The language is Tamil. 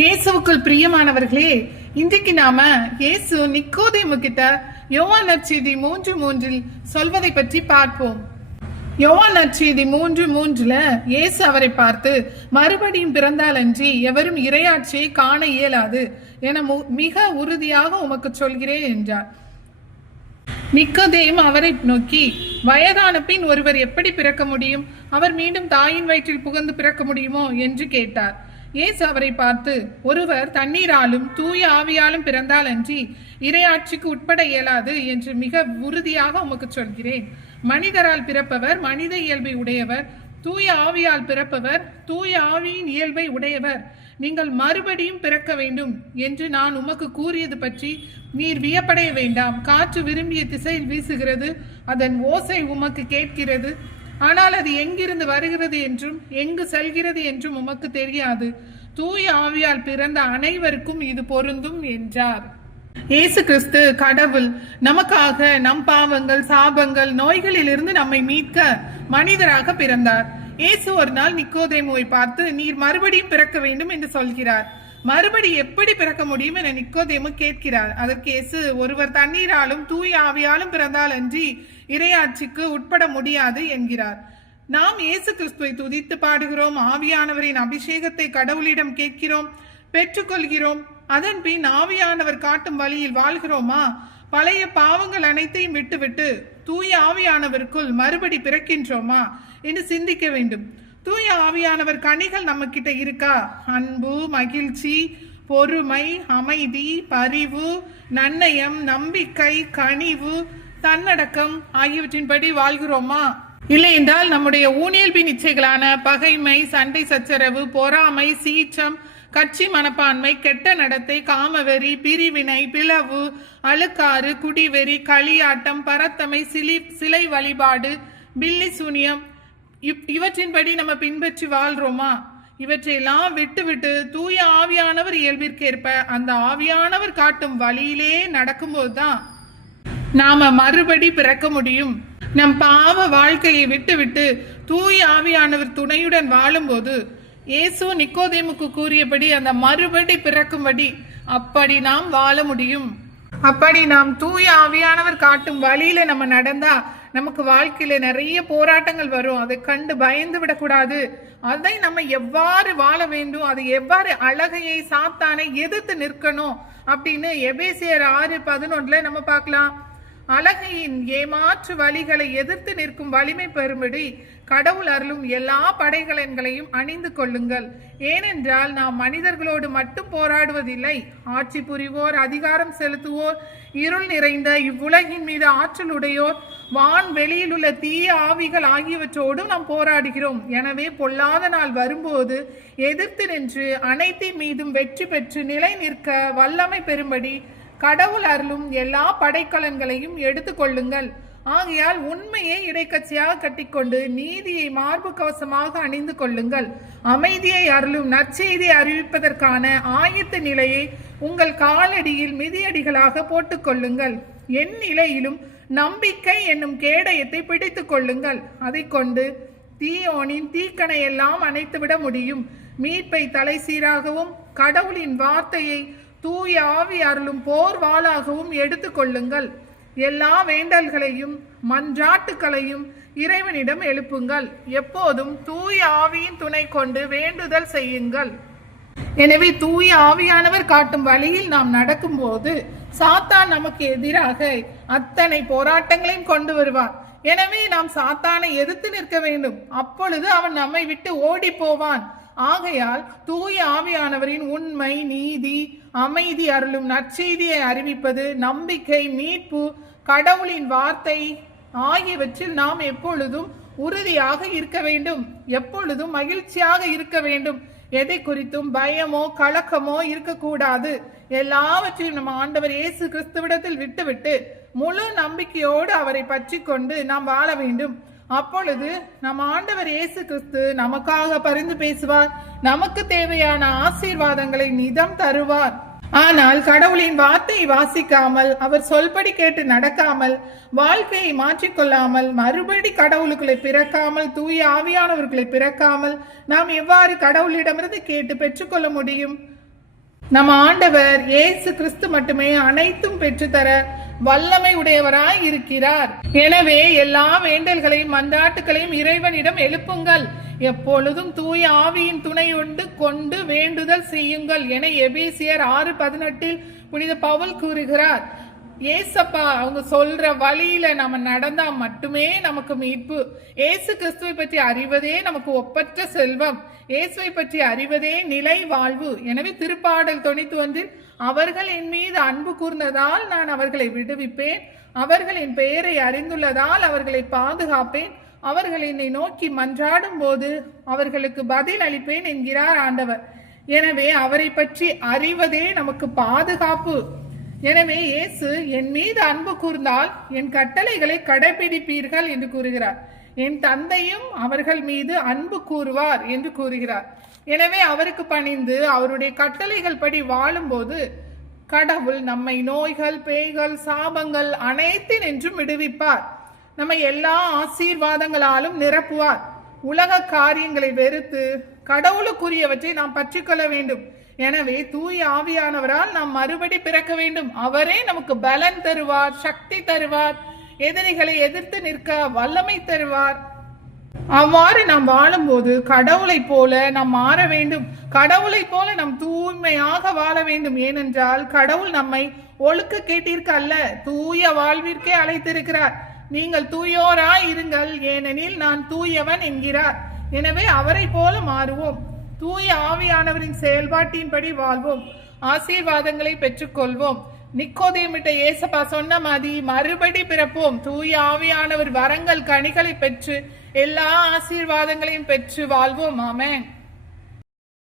இயேசுவுக்குள் பிரியமானவர்களே, இன்றைக்கு நாம இயேசு நிக்கோதேமு கிட்ட யோவான் நற்செய்தி 3:3 சொல்வதை பற்றி பார்ப்போம். யோவான் நற்செய்தி 3:3 இயேசு அவரை பார்த்து, மறுபடியும் பிறந்தால் அன்றி எவரும் இறையாட்சியை காண இயலாது என மிக உறுதியாக உமக்கு சொல்கிறேன் என்றார். நிக்கோதேமு அவரை நோக்கி, வயதான பின் ஒருவர் எப்படி பிறக்க முடியும்? அவர் மீண்டும் தாயின் வயிற்றில் புகுந்து பிறக்க முடியுமோ என்று கேட்டார். இயேசு அவரை பார்த்து, ஒருவர் தண்ணீராலும் தூய ஆவியாலும் பிறந்தால் அன்றி இறையாட்சிக்கு உட்பட இயலாது என்று மிக உறுதியாக உமக்கு சொல்கிறேன். மனிதரால் பிறப்பவர் மனித இயல்பை உடையவர், தூய ஆவியால் பிறப்பவர் தூய ஆவியின் இயல்பை உடையவர். நீங்கள் மறுபடியும் பிறக்க வேண்டும் என்று நான் உமக்கு கூறியது பற்றி நீர் வியப்படைய வேண்டாம். காற்று விரும்பிய திசையில் வீசுகிறது, அதன் ஓசை உமக்கு கேட்கிறது, ஆனால் அது எங்கிருந்து வருகிறது என்றும் எங்கு செல்கிறது என்றும் உமக்கு தெரியாது. தூய ஆவியால் பிறந்த அனைவருக்கும் இது பொருந்தும் என்றார். இயேசு கிறிஸ்து கடவுள் நமக்காக நம் பாவங்கள், சாபங்கள், நோய்களிலிருந்து நம்மை மீட்க மனிதராக பிறந்தார். இயேசு ஒரு நாள் நிக்கோதேமுவை பார்த்து, நீர் மறுபடியும் பிறக்க வேண்டும் என்று சொல்கிறார். மறுபடி எப்படி பிறக்க முடியும் என நிக்கோதேமு கேட்கிறார். அதற்கு இயேசு, ஒருவர் தண்ணீராலும் தூய ஆவியாலும் பிறந்தால் அன்றி இறையாட்சிக்கு உட்பட முடியாது என்கிறார். நாம் இயேசு கிறிஸ்துவை துதித்து பாடுகிறோம், ஆவியானவரின் அபிஷேகத்தை கடவுளிடம் கேட்கிறோம், பெற்றுக்கொள்கிறோம். அதன் பின் ஆவியானவர் காட்டும் வழியில் வாழ்கிறோமா? பழைய பாவங்கள் அனைத்தையும் விட்டுவிட்டு தூய ஆவியானவருக்குள் மறுபடி பிறக்கின்றோமா என்று சிந்திக்க வேண்டும். தூய ஆவியானவர் கனிகள் நம்ம கிட்ட இருக்கா? அன்பு, மகிழ்ச்சி, பொறுமை, அமைதி, பரிவு, நன்னயம், நம்பிக்கை, கனிவு, தன்னடக்கம் ஆகியவற்றின்படி வாழ்கிறோமா? இல்லை என்றால் நம்முடைய ஊனியல்பின் இச்சைகளான பகைமை, சண்டை சச்சரவு, பொறாமை, சீற்றம், கட்சி மனப்பான்மை, கெட்ட நடத்தை, காமவெறி, பிரிவினை, பிளவு, அழுக்காறு, குடிவெறி, களியாட்டம், பரத்தமை, சிலை வழிபாடு, பில்லி சூனியம் இவற்றின்படி நம்ம பின்பற்றி வாழ்றோமா? இவற்றையெல்லாம் விட்டு தூய ஆவியானவர் இயல்பிற்கேற்ப அந்த ஆவியானவர் காட்டும் வழியிலே நடக்கும்போதுதான் நாம மறுபடி பிறக்க முடியும். நம் பாவ வாழ்க்கையை விட்டு தூய ஆவியானவர் துணையுடன் வாழும்போது இயேசு நிக்கோதேமுக்கு கூறியபடி அந்த மறுபடி பிறக்கும்படி அப்படி நாம் வாழ முடியும். அப்படி நாம் தூய ஆவியானவர் காட்டும் வழியில நம்ம நடந்தா நமக்கு வாழ்க்கையில நிறைய போராட்டங்கள் வரும். அதை கண்டு பயந்து விடக்கூடாது. அதை நம்ம எவ்வாறு வாழ வேண்டும், அது எவ்வாறு அழகையை சாத்தானை எதிர்த்து நிற்கணும் அப்படின்னு எபேசியர் 6:11 நம்ம பார்க்கலாம். அழகையின் ஏமாற்று வழிகளை எதிர்த்து நிற்கும் வலிமை பெறும்படி கடவுள் அருளும் எல்லா படைகலன்களையும் அணிந்து கொள்ளுங்கள். ஏனென்றால் நாம் மனிதர்களோடு மட்டும் போராடுவதில்லை, ஆட்சி புரிவோர், அதிகாரம் செலுத்துவோர், இருள் நிறைந்த இவ்வுலகின் மீது ஆற்றல் உடையோர், வான் வெளியில் உள்ள தீய ஆவிகள் ஆகியவற்றோடும் நாம் போராடுகிறோம். எனவே பொல்லாத நாள் வரும்போது எதிர்த்து நின்று அனைத்தின் மீதும் வெற்றி பெற்று நிலை நிற்க வல்லமை பெறும்படி கடவுள் அருளும் எல்லா படைக்கலன்களையும் எடுத்து கொள்ளுங்கள். ஆகையால் உண்மையை இடைக்கட்சியாக கட்டிக்கொண்டு நீதியை மார்பு கவசமாக அணிந்து கொள்ளுங்கள். அமைதியை அருளும் நற்செய்தியை அறிவிப்பதற்கான ஆயத்த நிலையை உங்கள் காலடியில் மிதியடிகளாக போட்டுக் கொள்ளுங்கள். என் நிலையிலும் நம்பிக்கை என்னும் கேடயத்தை பிடித்துக் கொள்ளுங்கள். அதை கொண்டு தீயோனின் தீக்கணையெல்லாம் அணைத்துவிட முடியும். மீட்பை தலை சீராகவும் கடவுளின் வார்த்தையை தூய ஆவி அருளும் போர் வாளாகவும் எடுத்து கொள்ளுங்கள். எல்லா வேண்டல்களையும் மன்றாட்டுகளையும் இறைவனிடம் எழுப்புங்கள். எப்போதும் தூய ஆவியின் துணை கொண்டு வேண்டுதல் செய்யுங்கள். எனவே தூய ஆவியானவர் காட்டும் வழியில் நாம் நடக்கும்போது சாத்தான் நமக்கு எதிராக அத்தனை போராட்டங்களையும் கொண்டு வருவார். எனவே நாம் சாத்தானை எதிர்த்து நிற்க வேண்டும். அப்பொழுது அவன் நம்மை விட்டு ஓடி போவான். ஆகையால் தூய ஆவியானவரின் உண்மை, நீதி, அமைதி அருளும் நற்செய்தியை அறிவிப்பது, நம்பிக்கை, மீட்பு, கடவுளின் வார்த்தை ஆகியவற்றில் நாம் எப்பொழுதும் உறுதியாக இருக்க வேண்டும். எப்பொழுதும் மகிழ்ச்சியாக இருக்க வேண்டும். எதை குறித்தும் பயமோ கலக்கமோ இருக்கக்கூடாது. எல்லாவற்றையும் நம்ம ஆண்டவர் இயேசு கிறிஸ்துவிடத்தில் விட்டுவிட்டு முழு நம்பிக்கையோடு அவரை பற்றி கொண்டு நாம் வாழ வேண்டும். அப்பொழுது நம் ஆண்டவர் இயேசு கிறிஸ்து நமக்காக பரிந்து பேசுவார், நமக்கு தேவையான ஆசீர்வாதங்களை நிதம் தருவார். ஆனால் கடவுளின் வார்த்தையை வாசிக்காமல், அவர் சொல்படி கேட்டு நடக்காமல், வாழ்க்கையை மாற்றிக்கொள்ளாமல், மறுபடி கடவுளுக்குள்ளே பிறக்காமல், தூய ஆவியானவர்களை பிறக்காமல் நாம் எவ்வாறு கடவுளிடமிருந்து கேட்டு பெற்றுக்கொள்ள முடியும்? நம் ஆண்டவர் இயேசு கிறிஸ்து மட்டுமே அனைத்தும் பெற்றுத்தர வல்லமை உடையவராய் இருக்கிறார். எனவே எல்லா வேண்டல்களையும் மன்றாட்டுகளையும் இறைவனிடம் எழுப்புங்கள், எப்பொழுதும் தூய ஆவியின் துணையுண்டு கொண்டு வேண்டுதல் செய்யுங்கள் என எபேசியர் 6:18 புனித பவுல் கூறுகிறார். ஏசப்பா அவங்க சொல்ற வழியில நம்ம நடந்தா மட்டுமே நமக்கு மீட்பு. ஏசு கிறிஸ்துவை பற்றி அறிவதே நமக்கு ஒப்பற்ற செல்வம். இயேசுவை பற்றி அறிவதே நிலை வாழ்வு. எனவே திருப்பாடல் 91 அவர்கள் என் மீது அன்பு கூர்ந்ததால் நான் அவர்களை விடுவிப்பேன், அவர்கள் என் பெயரை அறிந்துள்ளதால் அவர்களை பாதுகாப்பேன், அவர்கள் என்னை நோக்கி மன்றாடும் போது அவர்களுக்கு பதில் அளிப்பேன் என்கிறார் ஆண்டவர். எனவே அவரை பற்றி அறிவதே நமக்கு பாதுகாப்பு. எனவே இயேசு என் மீது அன்பு கூர்ந்தால் என் கட்டளைகளை கடைபிடிப்பீர்கள் என்று கூறுகிறார். என் தந்தையும் அவர்கள் மீது அன்பு கூறுவார் என்று கூறுகிறார். எனவே அவருக்கு பணிந்து அவருடைய கட்டளைகள் படி வாழும்போது கடவுள் நம்மை நோய்கள், பேய்கள், சாபங்கள் அனைத்தினின்றும் விடுவிப்பார். நம்மை எல்லா ஆசீர்வாதங்களாலும் நிரப்புவார். உலக காரியங்களை வெறுத்து கடவுளுக்குரியவற்றை நாம் பற்றிக்கொள்ள வேண்டும். எனவே தூய ஆவியானவரால் நாம் மறுபடி பிறக்க வேண்டும். அவரே நமக்கு பலன் தருவார், சக்தி தருவார், எதிரிகளை எதிர்த்து நிற்க வல்லமை தருவார். அவ்வாறு நாம் வாழும்போது கடவுளை போல நாம் மாற வேண்டும். கடவுளை போல நாம் தூய்மையாக வாழ வேண்டும். ஏனென்றால் கடவுள் நம்மை ஒழுக்க கேட்டிற்கு அல்ல, தூய வாழ்விற்கே அழைத்திருக்கிறார். நீங்கள் தூயோராய் இருங்கள், ஏனெனில் நான் தூயவன் என்கிறார். எனவே அவரை போல மாறுவோம். தூய ஆவியானவரின் செயல்பாட்டின்படி வாழ்வோம், ஆசீர்வாதங்களை பெற்றுக்கொள்வோம். நிக்கோதேமிட்ட ஏசப்பா சொன்ன மாதிரி மறுபடி பிறப்போம். தூய ஆவியானவர் வரங்கள், கனிகளை பெற்று எல்லா ஆசீர்வாதங்களையும் பெற்று வாழ்வோம். ஆமென்.